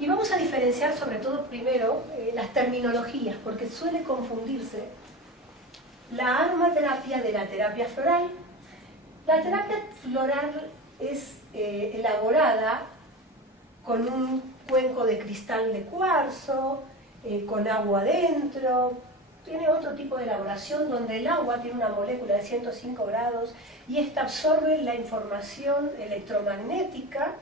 Y vamos a diferenciar sobre todo primero las terminologías, porque suele confundirse la aromaterapia de la terapia floral. La terapia floral es elaborada con un cuenco de cristal de cuarzo, con agua dentro. Tiene otro tipo de elaboración donde el agua tiene una molécula de 105 grados y esta absorbe la información electromagnética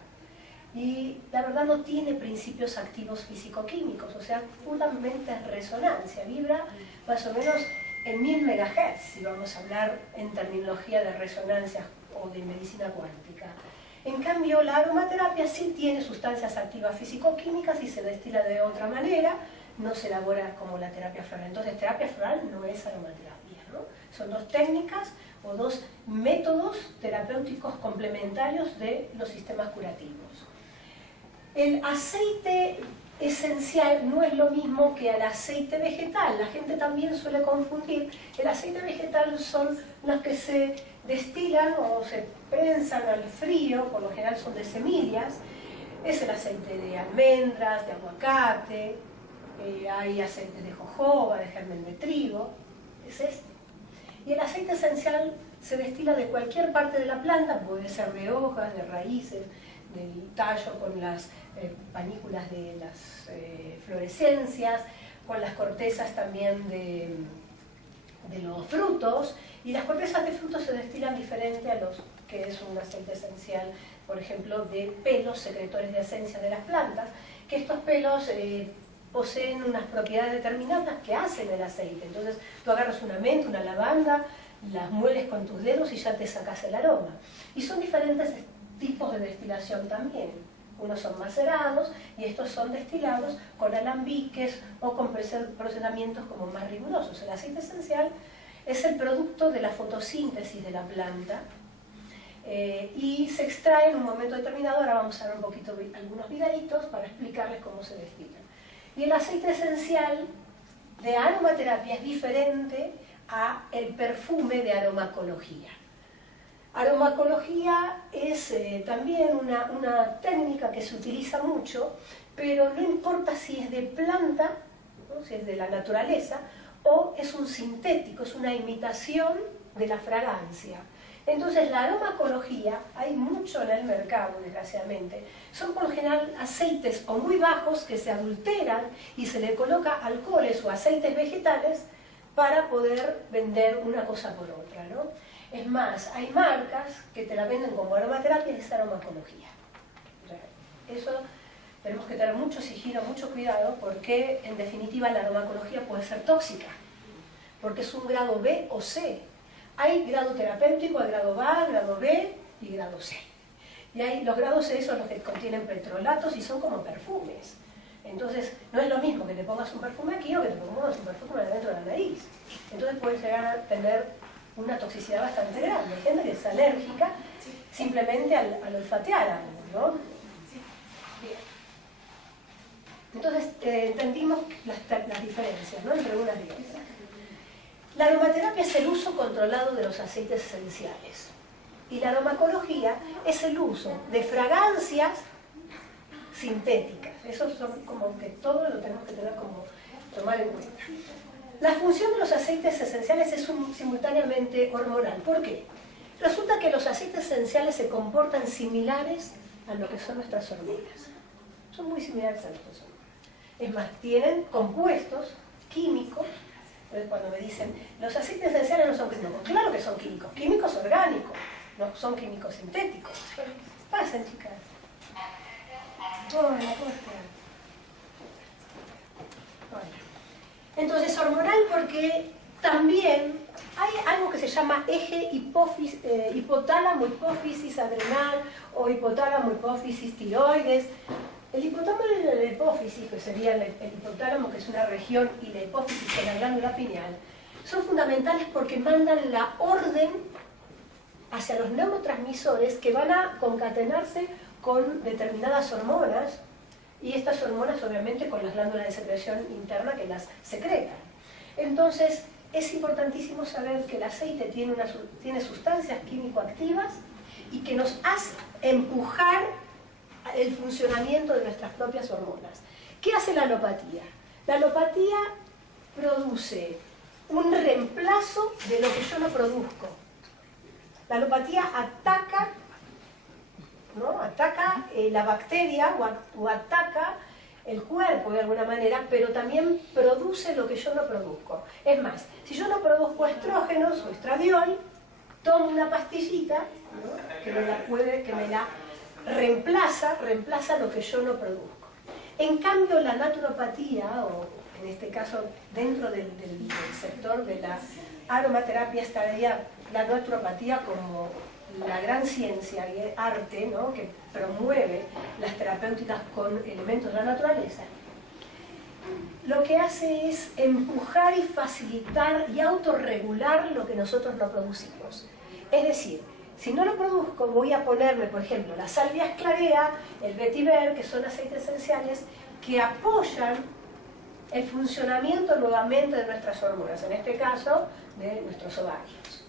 y la verdad no tiene principios activos físico-químicos, o sea, puramente es resonancia, vibra más o menos en 1000 MHz, si vamos a hablar en terminología de resonancia o de medicina cuántica. En cambio, la aromaterapia sí tiene sustancias activas físico-químicas y se destila de otra manera, no se elabora como la terapia floral. Entonces, terapia floral no es aromaterapia, ¿no? Son dos técnicas o dos métodos terapéuticos complementarios de los sistemas curativos. El aceite esencial no es lo mismo que el aceite vegetal. La gente también suele confundir. El aceite vegetal son los que se destilan o se prensan al frío, por lo general son de semillas. Es el aceite de almendras, de aguacate, hay aceite de jojoba, de germen de trigo, es este. Y el aceite esencial se destila de cualquier parte de la planta, puede ser de hojas, de raíces, del tallo con las panículas de las florescencias, con las cortezas también de los frutos, y las cortezas de frutos se destilan diferente a los que es un aceite esencial, por ejemplo, de pelos secretores de esencia de las plantas, que estos pelos poseen unas propiedades determinadas que hacen el aceite. Entonces tú agarras una menta, una lavanda, las mueles con tus dedos y ya te sacas el aroma. Y son diferentes tipos de destilación también. Unos son macerados y estos son destilados con alambiques o con procesamientos como más rigurosos. El aceite esencial es el producto de la fotosíntesis de la planta y se extrae en un momento determinado. Ahora vamos a ver un poquito algunos videitos para explicarles cómo se destilan. Y el aceite esencial de aromaterapia es diferente a el perfume de aromacología. Aromacología es también una técnica que se utiliza mucho, pero no importa si es de planta, ¿no? Si es de la naturaleza, o es un sintético, es una imitación de la fragancia. Entonces la aromacología, hay mucho en el mercado desgraciadamente, son por lo general aceites o muy bajos que se adulteran y se le coloca alcoholes o aceites vegetales para poder vender una cosa por otra, ¿no? Es más, hay marcas que te la venden como aromaterapia y es aromacología. Eso tenemos que tener mucho sigilo, mucho cuidado, porque en definitiva la aromacología puede ser tóxica, porque es un grado B o C. Hay grado terapéutico, hay grado A, grado B y grado C. Y hay, los grados C son los que contienen petrolatos y son como perfumes. Entonces, no es lo mismo que te pongas un perfume aquí o que te pongas un perfume dentro de la nariz. Entonces puedes llegar a tener una toxicidad bastante grande. Hay gente que es alérgica simplemente al olfatear algo, ¿no? Bien. Entonces, entendimos las diferencias, ¿no? Entre unas y otras. La aromaterapia es el uso controlado de los aceites esenciales. Y la aromacología es el uso de fragancias sintéticas. Eso son como que todo lo tenemos que tener como tomar en cuenta. La función de los aceites esenciales es simultáneamente hormonal. ¿Por qué? Resulta que los aceites esenciales se comportan similares a lo que son nuestras hormonas. Son muy similares a nuestras hormonas. Es más, tienen compuestos químicos. Entonces cuando me dicen, los aceites esenciales no son químicos, claro que son químicos, químicos orgánicos, no son químicos sintéticos. Pasen, chicas. Hola, ¿cómo están? Entonces hormonal porque también hay algo que se llama eje hipotálamo, hipófisis adrenal o hipotálamo, hipófisis tiroides. El hipotálamo y la hipófisis, que sería el hipotálamo, que es una región, y la hipófisis, que es la glándula pineal, son fundamentales porque mandan la orden hacia los neurotransmisores que van a concatenarse con determinadas hormonas, y estas hormonas obviamente con las glándulas de secreción interna que las secretan. Entonces es importantísimo saber que el aceite tiene sustancias químico-activas y que nos hace empujar el funcionamiento de nuestras propias hormonas. ¿Qué hace la alopatía? La alopatía produce un reemplazo de lo que yo no produzco. La alopatía ataca, ¿no? Ataca la bacteria o ataca el cuerpo de alguna manera, pero también produce lo que yo no produzco. Es más, si yo no produzco estrógenos o estradiol, tomo una pastillita, ¿no? que me la reemplaza lo que yo no produzco. En cambio, la naturopatía, o en este caso dentro del sector de la aromaterapia, estaría la naturopatía como la gran ciencia y arte, ¿no? Que promueve las terapéuticas con elementos de la naturaleza. Lo que hace es empujar y facilitar y autorregular lo que nosotros no producimos. Es decir, si no lo produzco, voy a ponerme, por ejemplo, la salvia esclarea, el vetiver, que son aceites esenciales que apoyan el funcionamiento nuevamente de nuestras hormonas, en este caso de nuestros ovarios.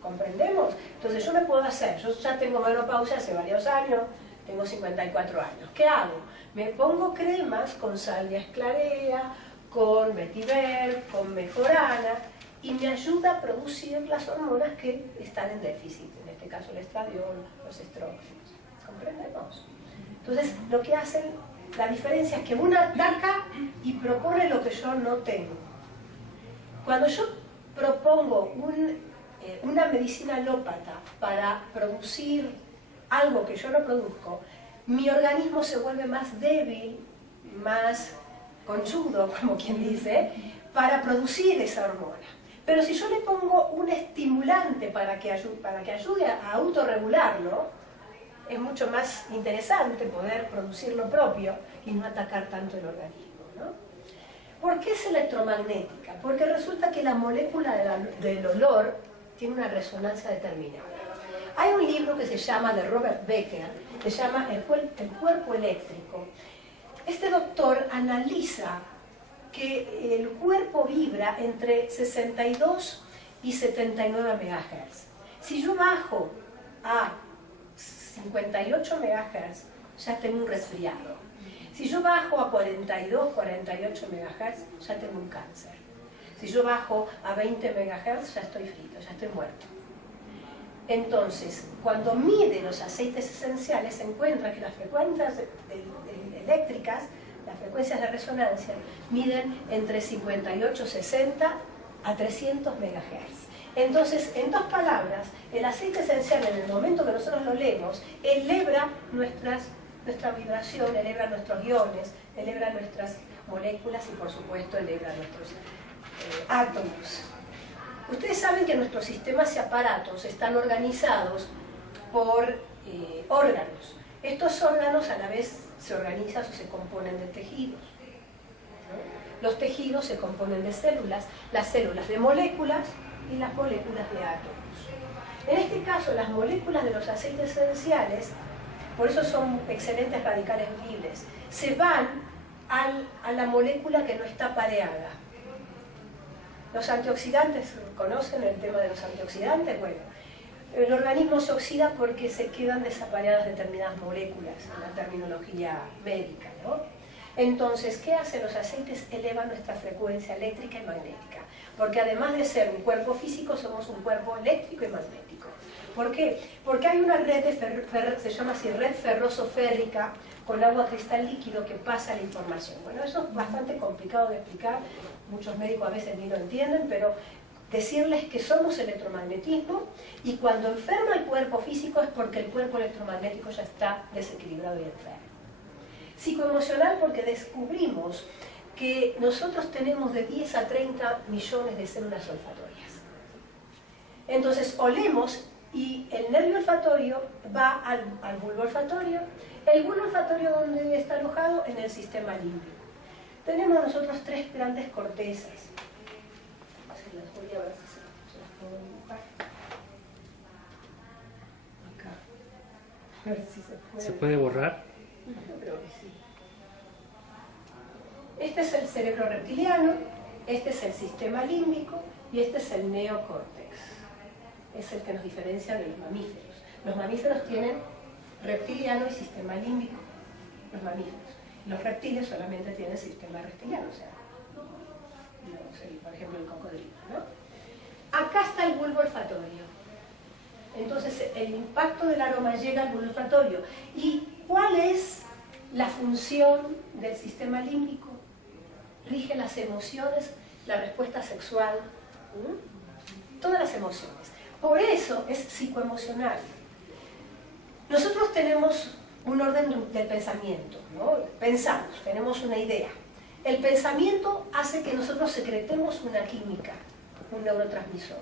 ¿Comprendemos? Entonces yo me puedo hacer, yo ya tengo menopausia hace varios años, tengo 54 años. ¿Qué hago? Me pongo cremas con salvia esclarea, con vetiver, con mejorana, y me ayuda a producir las hormonas que están en déficit, en este caso el estradiol, los estrógenos. ¿Comprendemos? Entonces, lo que hacen, la diferencia es que una ataca y propone lo que yo no tengo. Cuando yo propongo una medicina alópata para producir algo que yo no produzco, mi organismo se vuelve más débil, más conchudo, como quien dice, para producir esa hormona. Pero si yo le pongo un estimulante para que ayude a autorregularlo, es mucho más interesante poder producir lo propio y no atacar tanto el organismo, ¿no? ¿Por qué es electromagnética? Porque resulta que la molécula del olor tiene una resonancia determinada. Hay un libro que se llama, de Robert Becker, que se llama El cuerpo eléctrico. Este doctor analiza que el cuerpo vibra entre 62 y 79 MHz. Si yo bajo a 58 MHz, ya tengo un resfriado. Si yo bajo a 42, 48 MHz, ya tengo un cáncer. Si yo bajo a 20 MHz, ya estoy frito, ya estoy muerto. Entonces, cuando mide los aceites esenciales, se encuentra que las frecuencias eléctricas, las frecuencias de resonancia, miden entre 58, 60 a 300 MHz. Entonces, en dos palabras, el aceite esencial, en el momento que nosotros lo leemos, eleva nuestra vibración, eleva nuestros iones, eleva nuestras moléculas y, por supuesto, eleva nuestros átomos. Ustedes saben que nuestros sistemas y aparatos están organizados por órganos. Estos órganos a la vez se organizan o se componen de tejidos, ¿no? Los tejidos se componen de células, las células de moléculas y las moléculas de átomos. En este caso, las moléculas de los aceites esenciales, por eso son excelentes radicales libres, se van a la molécula que no está pareada. Los antioxidantes, ¿conocen el tema de los antioxidantes? Bueno, el organismo se oxida porque se quedan desapareadas determinadas moléculas, en la terminología médica, ¿no? Entonces, ¿qué hacen los aceites? Elevan nuestra frecuencia eléctrica y magnética. Porque además de ser un cuerpo físico, somos un cuerpo eléctrico y magnético. ¿Por qué? Porque hay una red se llama así, red ferroso-férrica, con agua cristal líquido que pasa la información. Bueno, eso es bastante complicado de explicar, muchos médicos a veces ni lo entienden, pero decirles que somos electromagnetismo, y cuando enferma el cuerpo físico es porque el cuerpo electromagnético ya está desequilibrado y enfermo. Psicoemocional porque descubrimos que nosotros tenemos de 10 a 30 millones de células olfatorias. Entonces olemos y el nervio olfatorio va al bulbo olfatorio. El bulbo olfatorio, ¿dónde está alojado? En el sistema límbico. Tenemos nosotros tres grandes cortezas. Las voy a ver si se las puedo dibujar. Acá. A ver si se puede. ¿Se puede borrar? Yo creo que sí. Este es el cerebro reptiliano, este es el sistema límbico y este es el neocórtex. Es el que nos diferencia de los mamíferos. Los mamíferos tienen reptiliano y sistema límbico. los mamíferos. Los reptiles solamente tienen sistema reptiliano, o sea, por ejemplo el cocodrilo, ¿no? Acá está el bulbo olfatorio. Entonces el impacto del aroma llega al bulbo olfatorio. ¿Y cuál es la función del sistema límbico? Rige las emociones, la respuesta sexual, todas las emociones. Por eso es psicoemocional. Nosotros tenemos un orden del pensamiento, ¿no? Pensamos, tenemos una idea. El pensamiento hace que nosotros secretemos una química, un neurotransmisor.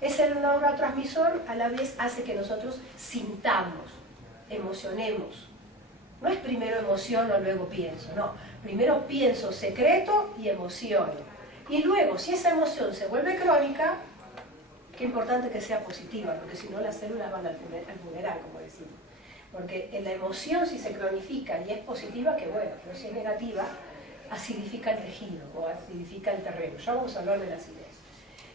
Ese neurotransmisor a la vez hace que nosotros sintamos, emocionemos. No es primero emociono, luego pienso, no. Primero pienso, secreto y emociono. Y luego, si esa emoción se vuelve crónica, qué importante que sea positiva, porque si no las células van al funeral, como decimos. Porque en la emoción, si se cronifica y es positiva, que bueno, pero si es negativa, acidifica el tejido o acidifica el terreno. Ya vamos a hablar de la acidez.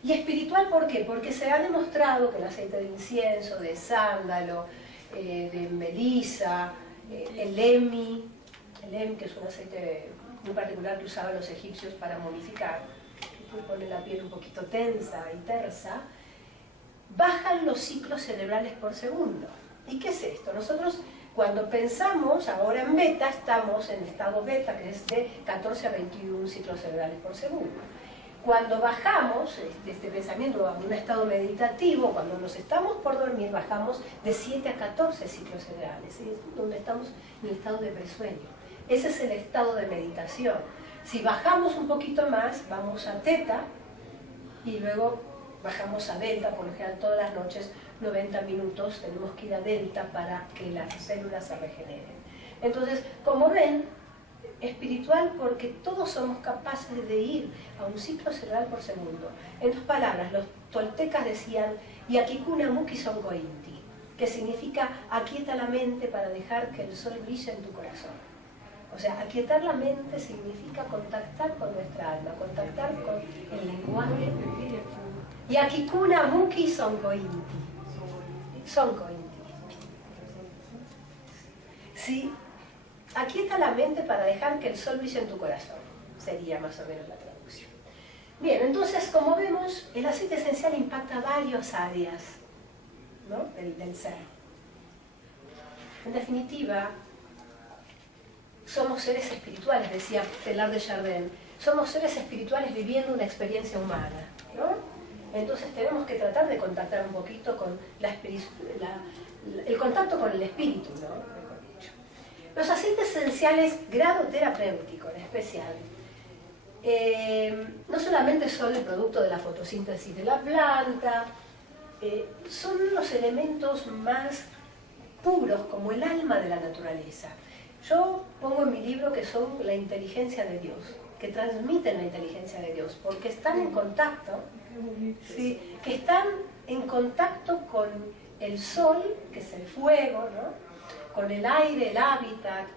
Y espiritual, ¿por qué? Porque se ha demostrado que el aceite de incienso, de sándalo, de melisa, el emi, que es un aceite muy particular que usaban los egipcios para momificar, que pone la piel un poquito tensa y tersa, bajan los ciclos cerebrales por segundo. ¿Y qué es esto? Nosotros cuando pensamos, ahora en beta, estamos en estado beta, que es de 14 a 21 ciclos cerebrales por segundo. Cuando bajamos este pensamiento a un estado meditativo, cuando nos estamos por dormir, bajamos de 7 a 14 ciclos cerebrales, ¿sí? Donde estamos en el estado de presueño. Ese es el estado de meditación. Si bajamos un poquito más, vamos a teta y luego bajamos a delta, por lo general todas las noches, 90 minutos, tenemos que ir a delta para que las células se regeneren. Entonces, como ven, espiritual porque todos somos capaces de ir a un ciclo cerebral por segundo. En dos palabras, los toltecas decían Yakikuna Muki Sonkointi, que significa aquieta la mente para dejar que el sol brille en tu corazón. O sea, aquietar la mente significa contactar con nuestra alma, contactar con el lenguaje. Yakikuna Muki Sonkointi. Sonkointi. Sí. Aquieta la mente para dejar que el sol brille en tu corazón. Sería más o menos la traducción. Bien, entonces, como vemos, el aceite esencial impacta varias áreas, ¿no? del ser. En definitiva, somos seres espirituales, decía Teilhard de Chardin. Somos seres espirituales viviendo una experiencia humana, ¿no? Entonces tenemos que tratar de contactar un poquito con el contacto con el espíritu, ¿no? Los aceites esenciales, grado terapéutico en especial, no solamente son el producto de la fotosíntesis de la planta, son los elementos más puros, como el alma de la naturaleza. Yo pongo en mi libro que son la inteligencia de Dios, que transmiten la inteligencia de Dios, porque están en contacto, ¿sí? Que están en contacto con el sol, que es el fuego, ¿no? Con el aire, el hábitat,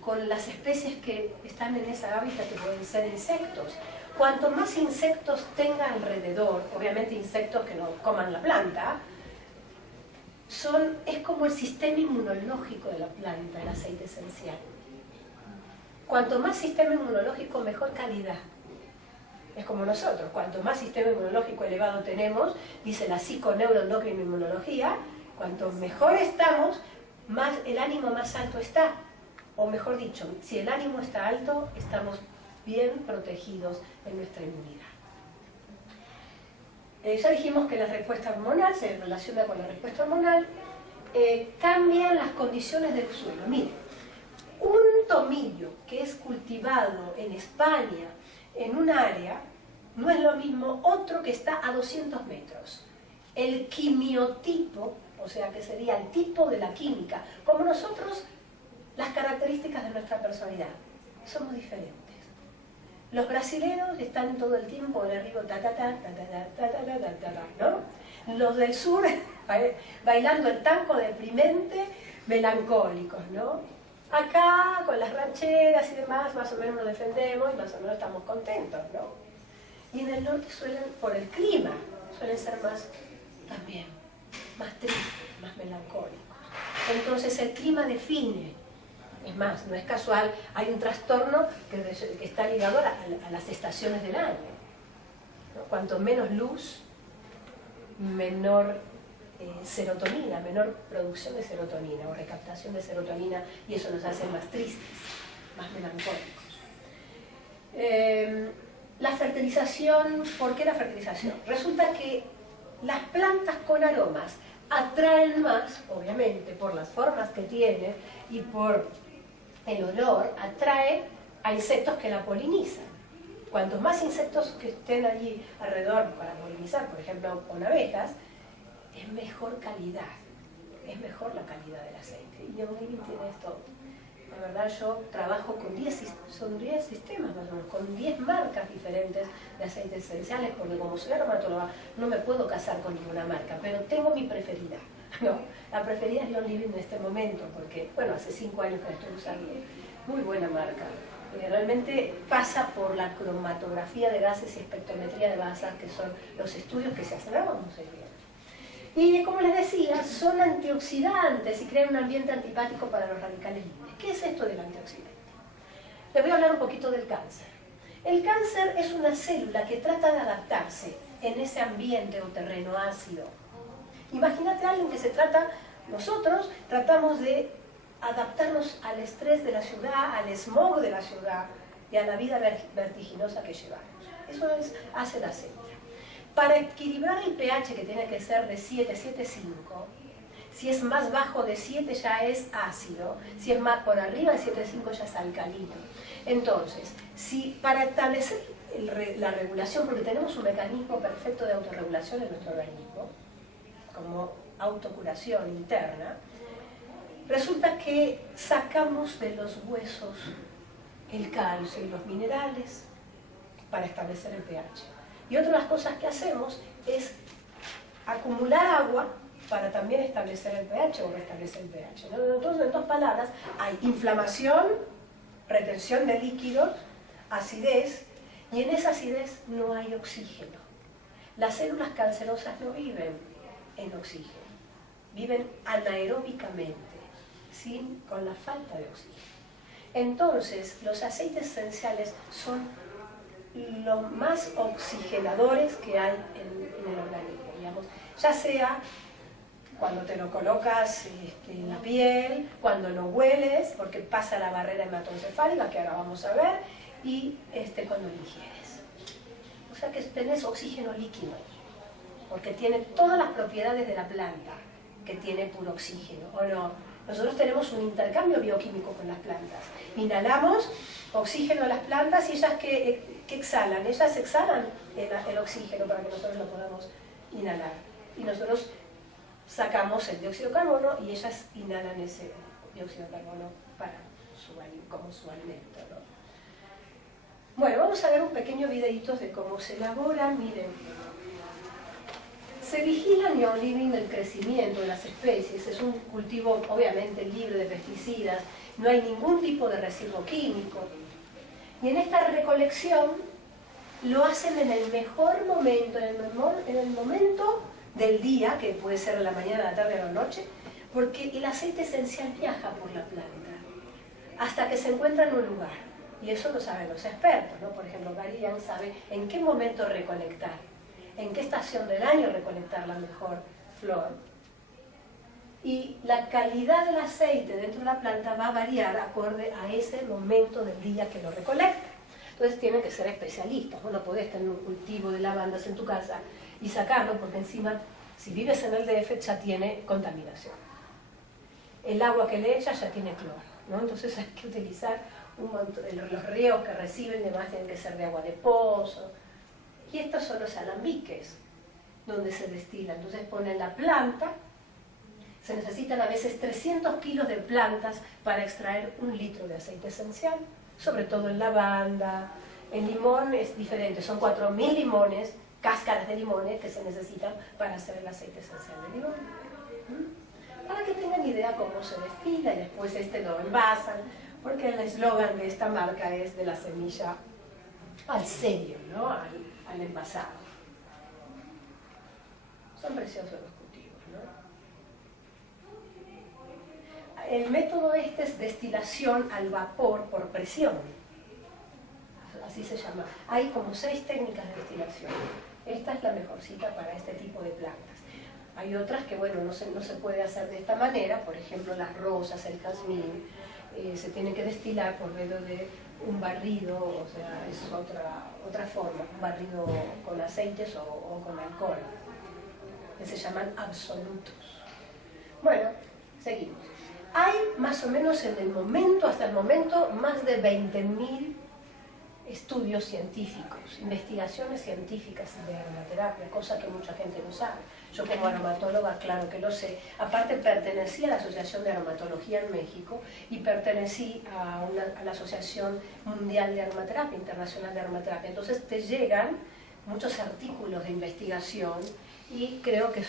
con las especies que están en ese hábitat, que pueden ser insectos. Cuanto más insectos tenga alrededor, obviamente insectos que no coman la planta, es como el sistema inmunológico de la planta, el aceite esencial. Cuanto más sistema inmunológico, mejor calidad. Es como nosotros, cuanto más sistema inmunológico elevado tenemos, dice la psiconeuroendocrina inmunología, cuanto mejor estamos, más el ánimo más alto está, o mejor dicho, si el ánimo está alto, estamos bien protegidos en nuestra inmunidad. Ya dijimos que la respuesta hormonal se relaciona con la respuesta hormonal, cambian las condiciones del suelo. Miren, un tomillo que es cultivado en España, en un área, no es lo mismo otro que está a 200 metros. El quimiotipo, o sea que sería el tipo de la química, como nosotros, las características de nuestra personalidad, somos diferentes. Los brasileños están todo el tiempo en el río, ¿no? Los del sur bailando el tango deprimente, melancólicos, ¿no? Acá, con las rancheras y demás, más o menos nos defendemos y más o menos estamos contentos, ¿no? Y en el norte suelen, por el clima, suelen ser más, también, más tristes, más melancólicos. Entonces el clima define Es más, no es casual, hay un trastorno que está ligado a las estaciones del año, ¿no? Cuanto menos luz, menor serotonina, menor producción de serotonina o recaptación de serotonina, y eso nos hace más tristes, más melancólicos. La fertilización, ¿por qué la fertilización? Resulta que las plantas con aromas atraen más, obviamente, por las formas que tienen y por el olor, atrae a insectos que la polinizan. Cuantos más insectos que estén allí alrededor para polinizar, por ejemplo, con abejas, es mejor calidad, es mejor la calidad del aceite. Y Young Living tiene esto. La verdad, yo trabajo con 10 sistemas más o menos, con 10 marcas diferentes de aceites esenciales, porque como soy aromatóloga no me puedo casar con ninguna marca, pero tengo mi preferida, ¿no? La preferida es Young Living en este momento, porque, bueno, hace 5 años que la estoy usando, muy buena marca. Realmente pasa por la cromatografía de gases y espectrometría de basas, que son los estudios que se hacen, ahora vamos a ir bien. Y como les decía, son antioxidantes y crean un ambiente antipático para los radicales libres. ¿Qué es esto del antioxidante? Les voy a hablar un poquito del cáncer. El cáncer es una célula que trata de adaptarse en ese ambiente o terreno ácido. Imagínate a alguien que nosotros tratamos de adaptarnos al estrés de la ciudad, al smog de la ciudad y a la vida vertiginosa que llevamos. Eso hace la célula. Para equilibrar el pH, que tiene que ser de 7, 7,5, si es más bajo de 7 ya es ácido, si es más por arriba de 7,5 ya es alcalino. Entonces, si para establecer la regulación, porque tenemos un mecanismo perfecto de autorregulación en nuestro organismo, como autocuración interna, resulta que sacamos de los huesos el calcio y los minerales para establecer el pH. Y otra de las cosas que hacemos es acumular agua para también establecer el pH o restablecer el pH, ¿no? Entonces, en 2 palabras, hay inflamación, retención de líquidos, acidez, y en esa acidez no hay oxígeno. Las células cancerosas no viven en oxígeno, viven anaeróbicamente, con la falta de oxígeno. Entonces, los aceites esenciales son los más oxigenadores que hay en el organismo, digamos, ya sea cuando te lo colocas en la piel, cuando lo hueles, porque pasa la barrera hematoencefálica, que ahora vamos a ver, y cuando lo ingieres. O sea que tenés oxígeno líquido ahí, porque tiene todas las propiedades de la planta, que tiene puro oxígeno, ¿o no? Nosotros tenemos un intercambio bioquímico con las plantas. Inhalamos oxígeno a las plantas y ellas que exhalan. Ellas exhalan el oxígeno para que nosotros lo podamos inhalar. Y nosotros sacamos el dióxido de carbono y ellas inhalan ese dióxido de carbono como su alimento, ¿no? Bueno, vamos a ver un pequeño videíto de cómo se elabora. Miren. Se vigila en Young Living el crecimiento de las especies, es un cultivo obviamente libre de pesticidas, no hay ningún tipo de residuo químico. Y en esta recolección lo hacen en el mejor momento, en el momento del día, que puede ser en la mañana, la tarde o la noche, porque el aceite esencial viaja por la planta hasta que se encuentra en un lugar. Y eso lo saben los expertos, ¿no? Por ejemplo, Gary Young sabe en qué momento recolectar, en qué estación del año recolectar la mejor flor. Y la calidad del aceite dentro de la planta va a variar acorde a ese momento del día que lo recolecta. Entonces tienen que ser especialistas. Vos no podés tener un cultivo de lavandas en tu casa y sacarlo, porque encima, si vives en el DF, ya tiene contaminación. El agua que le echas ya tiene cloro, ¿no? Entonces hay que utilizar los ríos que reciben, además tienen que ser de agua de pozo. Y estos son los alambiques donde se destila. Entonces ponen la planta, se necesitan a veces 300 kilos de plantas para extraer 1 litro de aceite esencial, sobre todo en lavanda. En limón es diferente, son 4.000 limones, cáscaras de limones que se necesitan para hacer el aceite esencial de limón. Para que tengan idea cómo se destila y después lo envasan, porque el eslogan de esta marca es de la semilla al sello, ¿no? Al envasado. Son preciosos los cultivos, ¿no? el método este es destilación al vapor por presión. Así se llama. Hay como 6 técnicas de destilación. Esta es la mejorcita para este tipo de plantas. Hay otras que, bueno, no se puede hacer de esta manera, por ejemplo, las rosas, el jazmín, se tiene que destilar por medio de un barrido, o sea, es otra forma, un barrido con aceites o con alcohol, que se llaman absolutos. Bueno, seguimos. Hay más o menos hasta el momento, más de 20.000 estudios científicos, investigaciones científicas de aromaterapia, cosa que mucha gente no sabe. Yo como aromatóloga, claro que lo sé. Aparte pertenecí a la Asociación de Aromatología en México y pertenecí a la Asociación Mundial de Aromaterapia, Internacional de Aromaterapia. Entonces te llegan muchos artículos de investigación y creo que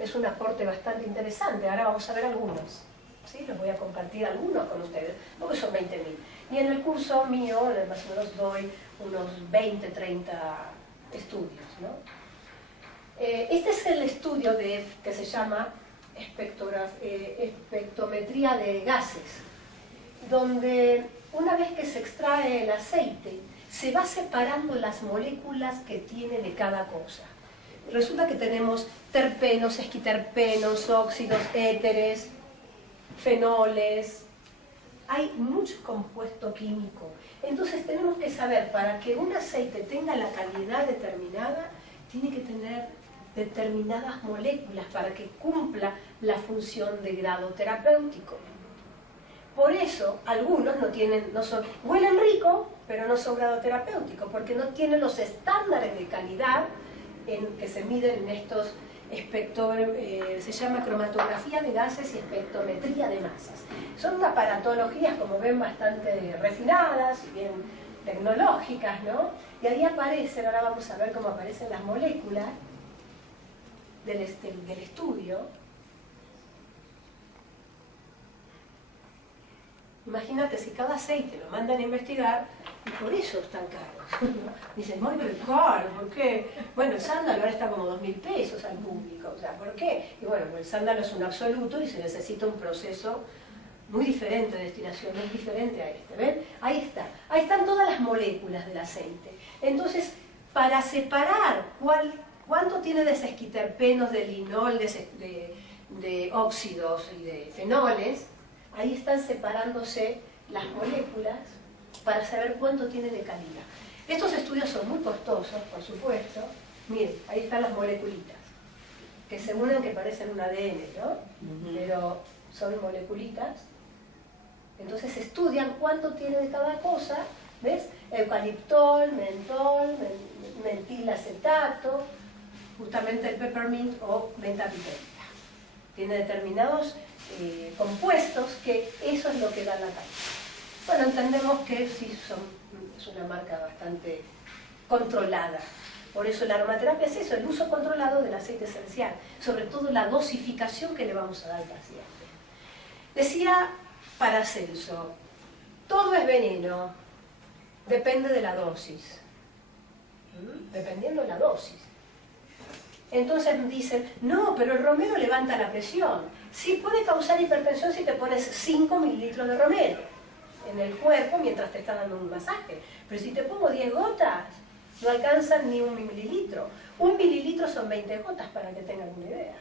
es un aporte bastante interesante. Ahora vamos a ver algunos. ¿Sí? Les voy a compartir algunos con ustedes, porque son 20.000. Y en el curso mío, más o menos doy unos 20, 30 estudios, ¿no? Este es el estudio que se llama espectrometría de gases, donde una vez que se extrae el aceite, se va separando las moléculas que tiene de cada cosa. Resulta que tenemos terpenos, esquiterpenos, óxidos, éteres, fenoles, hay mucho compuesto químico. Entonces tenemos que saber, para que un aceite tenga la calidad determinada, tiene que tener determinadas moléculas para que cumpla la función de grado terapéutico. Por eso algunos huelen rico, pero no son grado terapéutico, porque no tienen los estándares de calidad que se miden en estos se llama cromatografía de gases y espectrometría de masas. Son aparatologías, como ven, bastante refinadas y bien tecnológicas, ¿no? Y ahí aparecen, ahora vamos a ver cómo aparecen las moléculas del estudio. Imagínate si cada aceite lo mandan a investigar y por eso es tan caro. Dicen, muy caro, ¿por qué? Bueno, el sándalo ahora está como 2.000 pesos al público, o sea, ¿por qué? Y bueno, el sándalo es un absoluto y se necesita un proceso muy diferente de destilación, muy diferente a este, ¿ven? Ahí está, ahí están todas las moléculas del aceite. Entonces, para separar cuánto tiene de sesquiterpenos, de linol, de óxidos y de fenoles, ahí están separándose las moléculas para saber cuánto tiene de calidad. Estos estudios son muy costosos, por supuesto. Miren, ahí están las moleculitas, que se unen que parecen un ADN, ¿no? Pero son moleculitas. Entonces estudian cuánto tiene de cada cosa, ¿ves? Eucaliptol, mentol, metilacetato, justamente el peppermint o menta pipenta. Tiene determinados compuestos que eso es lo que da la calidad. Bueno, entendemos que sí es una marca bastante controlada. Por eso la aromaterapia es eso, el uso controlado del aceite esencial, sobre todo la dosificación que le vamos a dar al paciente. Decía Paracelso, todo es veneno, depende de la dosis. Dependiendo de la dosis. Entonces dicen, no, pero el romero levanta la presión. Sí puede causar hipertensión si te pones 5 mililitros de romero en el cuerpo mientras te está dando un masaje. Pero si te pongo 10 gotas, no alcanzan ni 1 mililitro. 1 mililitro son 20 gotas, para que tengan una idea.